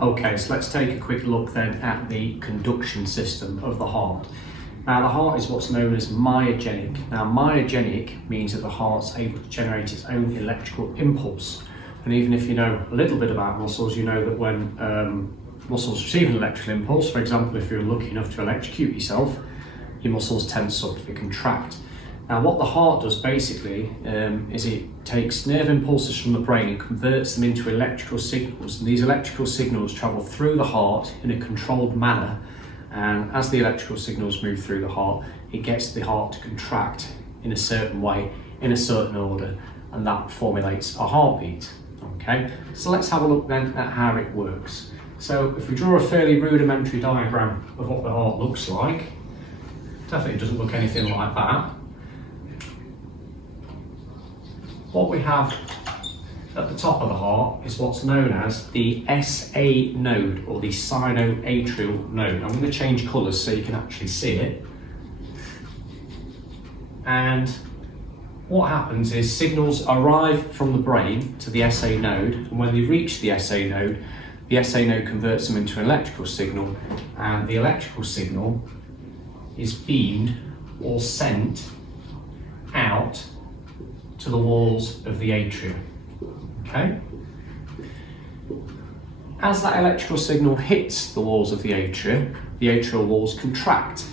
Okay, so let's take a quick look then at the conduction system of the heart. Now the heart is what's known as myogenic. Now myogenic means that the heart's able to generate its own electrical impulse. And even if you know a little bit about muscles, you know that when muscles receive an electrical impulse, for example, if you're lucky enough to electrocute yourself, your muscles tense up, they contract. Now what the heart does basically is it takes nerve impulses from the brain and converts them into electrical signals, and these electrical signals travel through the heart in a controlled manner, and as the electrical signals move through the heart, it gets the heart to contract in a certain way, in a certain order, and that formulates a heartbeat. Okay, so let's have a look then at how it works. So if we draw a fairly rudimentary diagram of what the heart looks like, definitely doesn't look anything like that. What we have at the top of the heart is what's known as the SA node, or the sinoatrial node. I'm going to change colours so you can actually see it. And what happens is signals arrive from the brain to the SA node, and when they reach the SA node converts them into an electrical signal, and the electrical signal is beamed or sent out to the walls of the atria. Okay? As that electrical signal hits the walls of the atrial walls contract.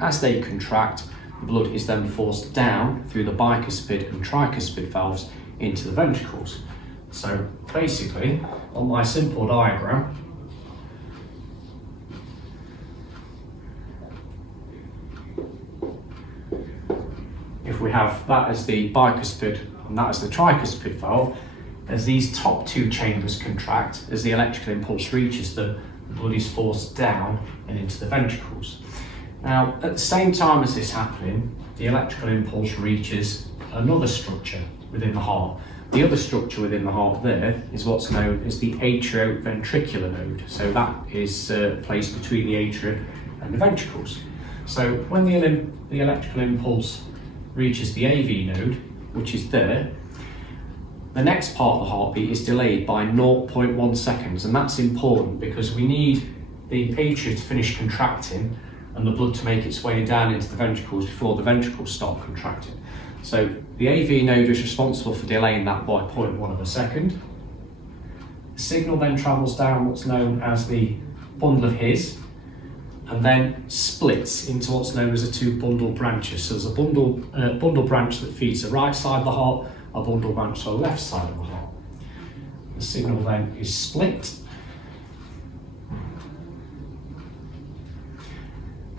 As they contract, the blood is then forced down through the bicuspid and tricuspid valves into the ventricles. So basically, on my simple diagram, if we have that as the bicuspid and that as the tricuspid valve, as these top two chambers contract, as the electrical impulse reaches them, the blood is forced down and into the ventricles. Now, at the same time as this happening, the electrical impulse reaches another structure within the heart. The other structure within the heart there is what's known as the atrioventricular node. So that is placed between the atria and the ventricles. So when the electrical impulse reaches the AV node, which is there, the next part of the heartbeat is delayed by 0.1 seconds, and that's important because we need the atria to finish contracting and the blood to make its way down into the ventricles before the ventricles start contracting. So the AV node is responsible for delaying that by 0.1 of a second. The signal then travels down what's known as the bundle of His, and then splits into what's known as the two bundle branches. So there's a bundle branch that feeds the right side of the heart, a bundle branch to the left side of the heart. The signal then is split.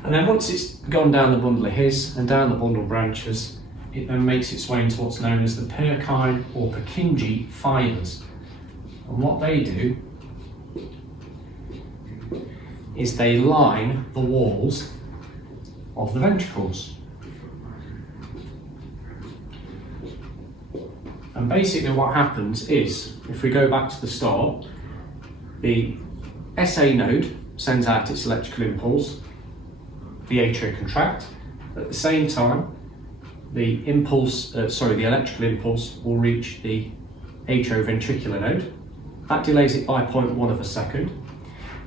And then once it's gone down the bundle of His and down the bundle branches, it then makes its way into what's known as the Purkyne or Purkinje fibres. And what they do is they line the walls of the ventricles. And basically what happens is, if we go back to the start, the SA node sends out its electrical impulse, the atria contract. At the same time, the electrical impulse will reach the atrioventricular node. That delays it by 0.1 of a second.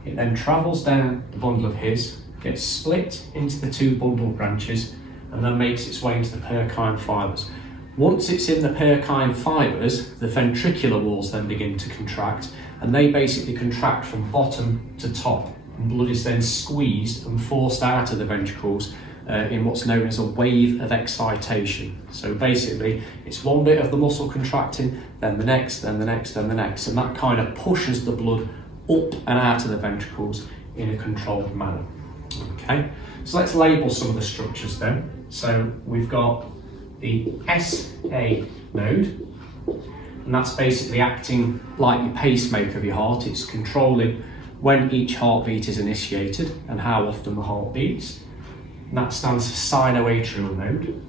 It then travels down the bundle of His, gets split into the two bundle branches, and then makes its way into the Purkyne fibres. Once it's in the Purkyne fibres, the ventricular walls then begin to contract, and they basically contract from bottom to top, and blood is then squeezed and forced out of the ventricles in what's known as a wave of excitation. So basically, it's one bit of the muscle contracting, then the next, then the next, then the next, and that kind of pushes the blood up and out of the ventricles in a controlled manner. Okay, so let's label some of the structures then. So we've got the SA node, and that's basically acting like your pacemaker of your heart. It's controlling when each heartbeat is initiated and how often the heart beats. And that stands for sinoatrial node.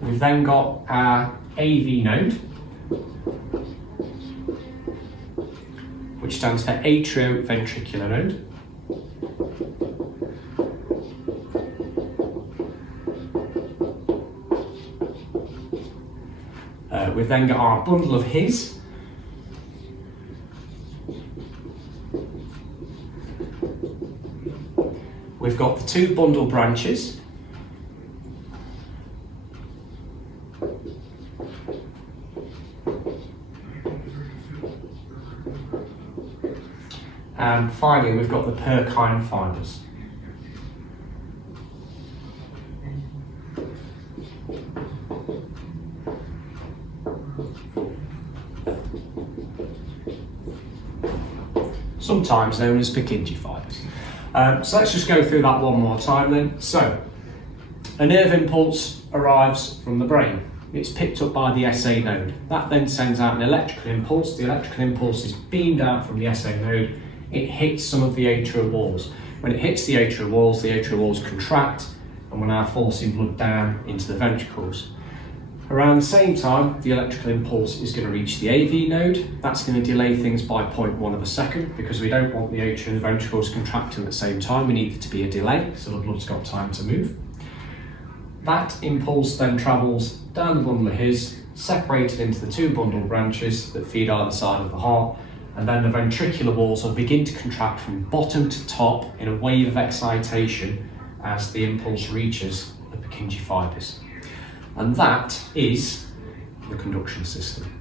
We've then got our AV node, which stands for atrioventricular node. We've then got our bundle of His. We've got the two bundle branches. And finally, we've got the Purkyne fibres. Sometimes known as Purkinje fibres. So let's just go through that one more time then. So, a nerve impulse arrives from the brain. It's picked up by the SA node. That then sends out an electrical impulse. The electrical impulse is beamed out from the SA node. It hits some of the atrial walls. When it hits the atrial walls contract, and we're now forcing blood down into the ventricles. Around the same time, the electrical impulse is going to reach the AV node. That's going to delay things by 0.1 of a second because we don't want the atria and the ventricles contracting at the same time. We need there to be a delay so the blood's got time to move. That impulse then travels down the bundle of His, separated into the two bundle branches that feed either side of the heart, and then the ventricular walls will begin to contract from bottom to top in a wave of excitation as the impulse reaches the Purkinje fibres. And that is the conduction system.